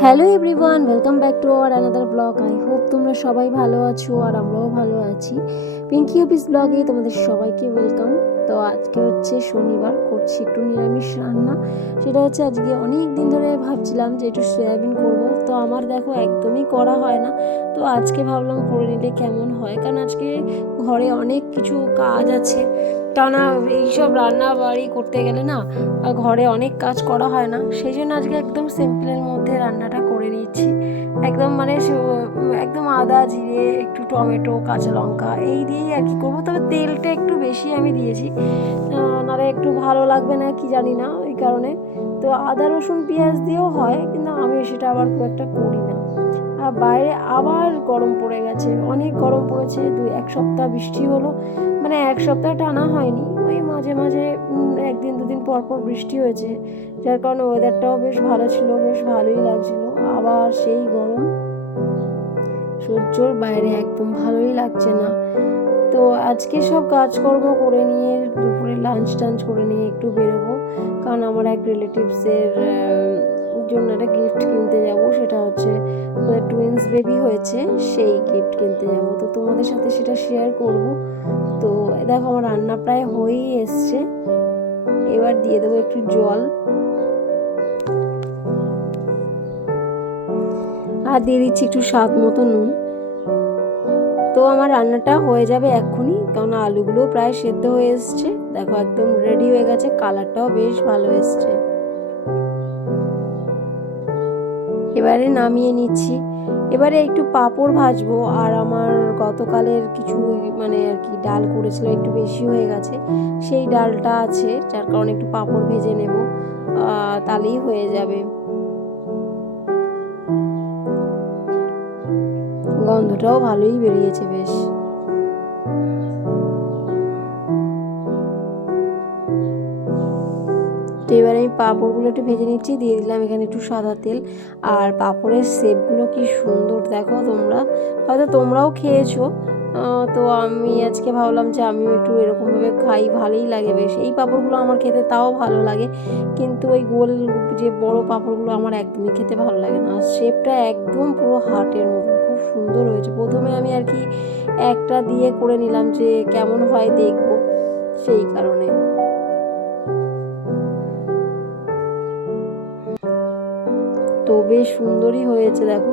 Hello everyone welcome back to our another blog I hope তোমরা সবাই ভালো আছো আর আমরাও ভালো আছি। পিঙ্কি অফিস ব্লগে তোমাদের সবাইকে ওয়েলকাম তো আজকে হচ্ছে শনিবার, করছি একটু নিরামিষ রান্না। সেটা হচ্ছে আজকে অনেক দিন ধরে ভাবছিলাম যে একটু সয়াবিন করব। তো আমার দেখো একদমই করা হয় না। তো আজকে ভাবলাম করে নিলে কেমন হয়? কারণ আজকে ঘরে অনেক কিছু কাজ আছে। টানা এইসব রান্না বাড়ি করতে গেলে না ঘরে অনেক কাজ করা হয় না। সেই জন্য আজকে একদম সিম্পলের মধ্যে রান্নাটা করে নিচ্ছি। একদম মানে একদম আদা, জিরে, একটু টমেটো, কাঁচা লঙ্কা এই দিয়েই আর কি করব। তবে তেলটা একটু বেশি আমি দিয়েছি। নাহলে একটু ভালো লাগবে না, কি জানি না, ওই কারণে। তো আদা, রসুন, পেঁয়াজ দিয়েও হয়, কিন্তু আমি সেটা আবার খুব একটা করি না। আর বাইরে আবার গরম পড়ে গেছে, অনেক গরম পড়েছে, দুই এক সপ্তাহ বৃষ্টি হলো। মানে এক সপ্তাহ টানা হয়নি মাঝে মাঝে একদিন দুদিন পর পর বৃষ্টি হয়েছে, যার কারণে ওয়েদারটাও বেশ ভালো ছিল, বেশ ভালোই লাগছিল। আবার সেই গরম সহ্যর বাইরে একদম ভালোই লাগছে না। তো আজকে সব কাজকর্ম করে নিয়ে, দুপুরে লাঞ্চ টাঞ্চ করে নিয়ে একটু বেরোবো, কারণ আমার এক রিলেটিভসের জন্য একটা গিফট কিনতে যাব, সেটা হচ্ছে টুইন্স বেবি হয়েছে, সেই গিফট কিনতে যাব। তো তোমাদের সাথে সেটা শেয়ার করব। তো দেখো আমার রান্না প্রায় হয়েই এসছে। এবার দিয়ে দেবো একটু জল। আর দিয়ে দিচ্ছি একটু স্বাদ মতো নুন। তো আমার রান্নাটা হয়ে যাবে এক্ষুনি, কারণ আলুগুলো প্রায় সেদ্ধ হয়ে এসছে। দেখো একদম রেডি হয়ে গেছে কালারটাও বেশ ভালো এসছে। এবারে নামিয়ে নিচ্ছি। এবারে একটু পাঁপড় ভাজবো, আর আমার গতকালের কিছু মানে আর কি ডাল করেছিল, একটু বেশি হয়ে গেছে। সেই ডালটা আছে, যার কারণে একটু পাঁপড় ভেজে নেব। তাহলেই হয়ে যাবে। গন্ধটাও ভালোই বেরিয়েছে, বেশ। তো এবারে আমি পাঁপড়গুলো একটু ভেজে নিচ্ছি, দিয়ে দিলাম এখানে একটু সাদা তেল। আর পাঁপড়ের শেপগুলো কি সুন্দর, দেখো তোমরা। হয়তো তোমরাও খেয়েছো। তো আমি আজকে ভাবলাম যে আমিও একটু এরকমভাবে খাই, ভালোই লাগে বেশ। এই পাঁপড়গুলো আমার খেতে তাও ভালো লাগে, কিন্তু ওই গোল যে বড় পাঁপড়গুলো আমার একদমই খেতে ভালো লাগে না। শেপটা একদম পুরো হার্টের মতো খুব সুন্দর হয়েছে। প্রথমে আমি আর কি একটা দিয়ে করে নিলাম যে কেমন হয় দেখব, সেই কারণে। তো বেশ সুন্দরই হয়েছে, দেখো।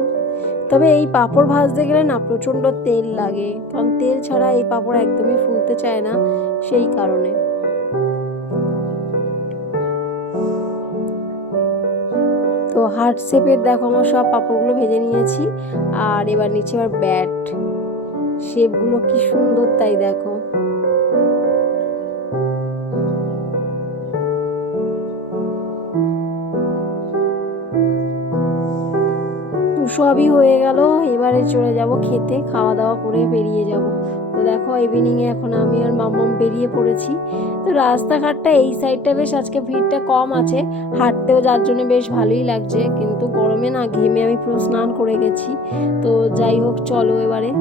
তবে এই পাঁপড় ভাজতে গেলে না প্রচণ্ড তেল লাগে, কারণ তেল ছাড়া এই পাঁপড় একদমই ফুলতে চায় না সেই কারণে। তো হার্ট শেপের দেখো আমার সব পাঁপড়গুলো ভেজে নিয়েছি, আর এবার নিচে এবার ব্যাট। শেপগুলো কি সুন্দর তাই দেখো। সবই হয়ে গেল। এবারে চলে যাব খেতে খাওয়া দাওয়া করে বেরিয়ে যাব। তো দেখো ইভিনিংয়ে এখন আমি আর মাম্মাম বেরিয়ে পড়েছি। তো রাস্তাঘাটটা এই সাইডটা বেশ, আজকে ভিড়টা কম আছে। হাঁটতেও যার জন্য বেশ ভালোই লাগছে। কিন্তু গরমে না ঘেমে আমি পুরো স্নান করে গেছি। তো যাই হোক, চলো এবারে।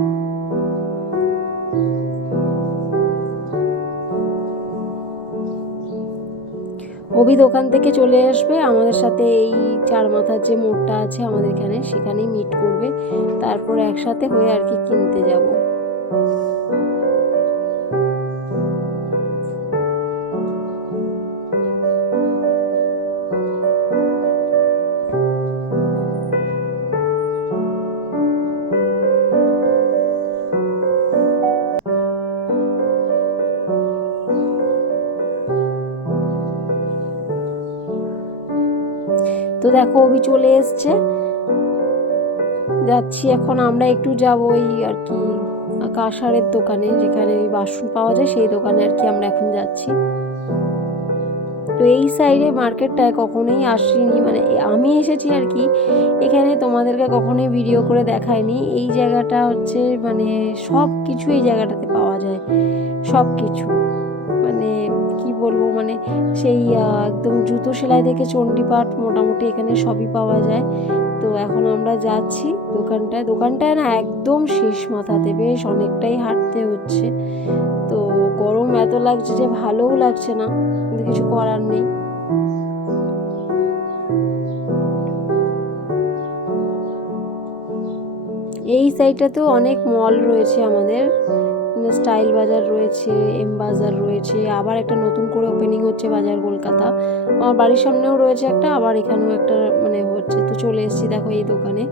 অভি দোকান থেকে চলে আসবে। আমাদের সাথে এই চার মাথার যে মোড়টা আছে আমাদের এখানে, সেখানেই মিট করবে। তারপর একসাথে হয়ে আর কি কিনতে যাব। দেখো, অভি চলে এসছে। যাচ্ছি এখন, আমরা একটু যাব ওই আর কি কাঁসারের দোকানে, যেখানে ওই বাসন পাওয়া যায়, সেই দোকানে আর কি আমরা এখন যাচ্ছি। তো এই সাইডে মার্কেটটায় কখনোই আসিনি মানে আমি এসেছি আর কি, এখানে তোমাদেরকে কখনোই ভিডিও করে দেখায়নি এই জায়গাটা হচ্ছে মানে সব কিছু এই জায়গাটাতে পাওয়া যায় সব কিছু মানে কি বলব মানে সেই একদম জুতো সেলাই থেকে চণ্ডীপাঠ মোটামুটি এখানে সবই পাওয়া যায়। তো এখন আমরা যাচ্ছি দোকানটায়। দোকানটায় না একদম শেষ মাথাতে, বেশ অনেকটাই হাঁটতে হচ্ছে। তো গরম এত লাগছে যে ভালোও লাগছে না, কিন্তু কিছু করার নেই। এই সাইডটাতেও অনেক মল রয়েছে আমাদের। স্টাইল বাজার রয়েছে, এম বাজার রয়েছে, আবার একটা নতুন করে ওপেনিং হচ্ছে বাজার কলকাতা। আমার বাড়ির সামনেও রয়েছে একটা, আবার এখানেও একটা মানে হচ্ছে। তো চলে এসেছি দেখো এই দোকানে।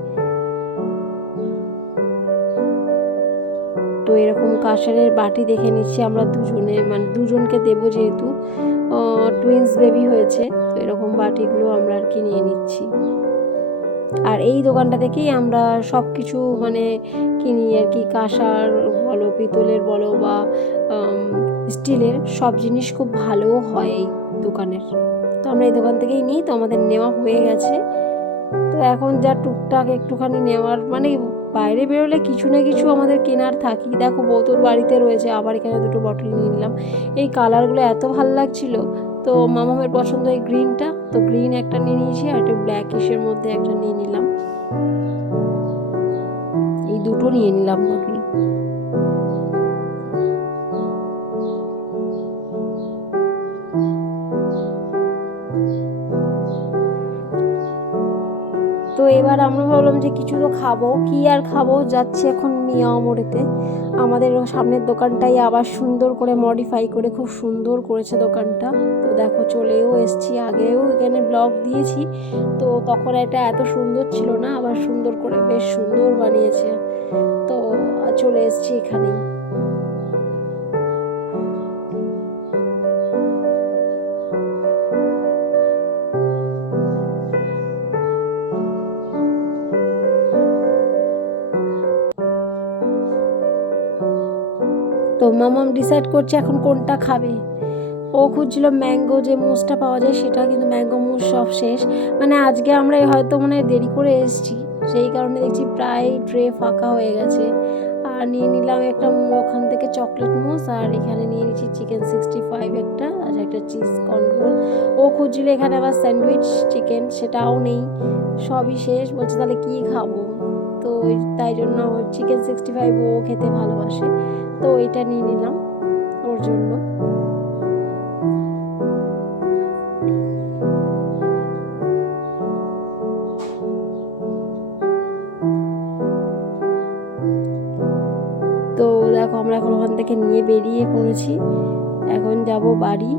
তো এরকম কাঁসারের বাটি দেখে নিচ্ছি আমরা দুজনে মানে দুজনকে দেবো যেহেতু। টুইন্স বেবি হয়েছে, তো এরকম বাটিগুলো আমরা আর কি নিয়ে নিচ্ছি। আর এই দোকানটা থেকেই আমরা সব কিছু মানে কিনি আর কি, কাঁসার বলো, পিতলের বলো বা স্টিলের সব জিনিস খুব ভালো হয় এই দোকানের। তো আমরা এই দোকান থেকেই নিই, তো আমাদের নেওয়া হয়ে গেছে। তো এখন যা টুকটাক একটুখানি নেওয়ার মানে বাইরে বেরোলে কিছু না কিছু আমাদের কেনার থাকি দেখো বোতল বাড়িতে রয়েছে, আবার এখানে দুটো বটল নিয়ে নিলাম। এই কালারগুলো এত ভালো লাগছিল। তো মামামের পছন্দ এই গ্রিনটা তো গ্রিন একটা নিয়ে নিয়েছি আর একটা ব্ল্যাক ব্ল্যাকিশের মধ্যে একটা নিয়ে নিলাম। এই দুটো নিয়ে নিলাম বটল তো এবার আমরা ভাবলাম যে কিছু তো খাব। কি আর খাব? যাচ্ছি এখন মিয়া মোড়েতে আমাদের সামনের দোকানটাই আবার সুন্দর করে মডিফাই করে, খুব সুন্দর করেছে দোকানটা। তো দেখো, চলেও এসছি। আগেও এখানে ব্লগ দিয়েছি। তো তখন এটা এত সুন্দর ছিল না, আবার সুন্দর করে বেশ সুন্দর বানিয়েছে। তো চলে এসছি এখানেই। তো মামাম ডিসাইড করছে এখন কোনটা খাবে। ও খুঁজছিল ম্যাঙ্গো যে মুসটা পাওয়া যায় সেটা, কিন্তু ম্যাঙ্গো মুস সব শেষ। মানে আজকে আমরা হয়তো মানে দেরি করে এসেছি। সেই কারণে দেখছি প্রায় ট্রে ফাঁকা হয়ে গেছে। আর নিয়ে নিলাম একটা ওখান থেকে চকলেট মুস আর এখানে নিয়ে নিচ্ছি চিকেন সিক্সটি ফাইভ একটা, আর একটা চিজ কন্ট্রোল ও খুঁজছিল এখানে আবার স্যান্ডউইচ চিকেন সেটাও নেই। সবই শেষ। বলছে তাহলে কী খাব? তো তাই জন্য চিকেন সিক্সটি ফাইভ ও খেতে ভালোবাসে। তো এটা নিয়ে নিলাম ওর জন্য। তো দেখো আমরা এখন ওখান থেকে নিয়ে বেরিয়ে পড়েছি। এখন যাব বাড়ি।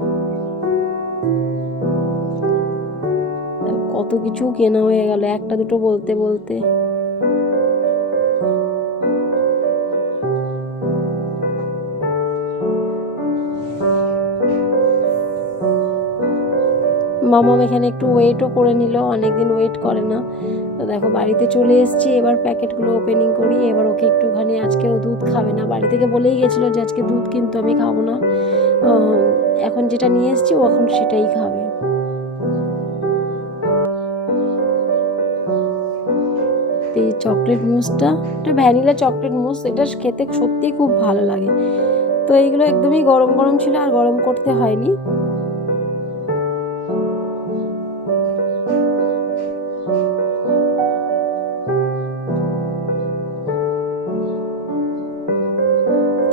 কত কিছু কেনা হয়ে গেল, একটা দুটো বলতে বলতে। মামাম এখানে একটু ওয়েটও করে নিল, অনেকদিন ওয়েট করে না। তো দেখো, বাড়িতে চলে এসেছি, এবার প্যাকেটগুলো ওপেনিং করি, এবার ওকে একটুখানি, আজকে ও দুধ খাবে না। বাড়ি থেকে বলেই গেছিল যে আজকে দুধ কিন্তু আমি খাব না। এখন যেটা নিয়ে এসেছি, ও এখন সেটাই খাবে। এই চকলেট মুসটা এটা ভ্যানিলা চকলেট মুস এটা খেতে সত্যিই খুব ভালো লাগে। তো এইগুলো একদমই গরম গরম ছিল, আর গরম করতে হয়নি।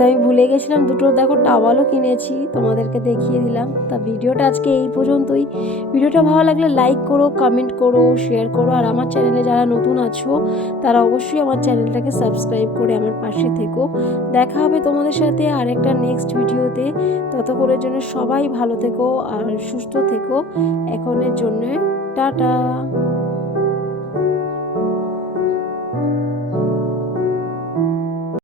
তো আমি ভুলে গেছিলাম, দুটো দেখো টাওয়ালও কিনেছি, তোমাদেরকে দেখিয়ে দিলাম। তা ভিডিওটা আজকে এই পর্যন্তই। ভিডিওটা ভালো লাগলে লাইক করো কমেন্ট করো শেয়ার করো, আর আমার চ্যানেলে যারা নতুন আছো, তারা অবশ্যই আমার চ্যানেলটাকে সাবস্ক্রাইব করে আমার পাশে থেকো। দেখা হবে তোমাদের সাথে আরেকটা নেক্সট ভিডিওতে ততক্ষণের জন্য সবাই ভালো থেকো আর সুস্থ থেকো। এখনের জন্য টাটা।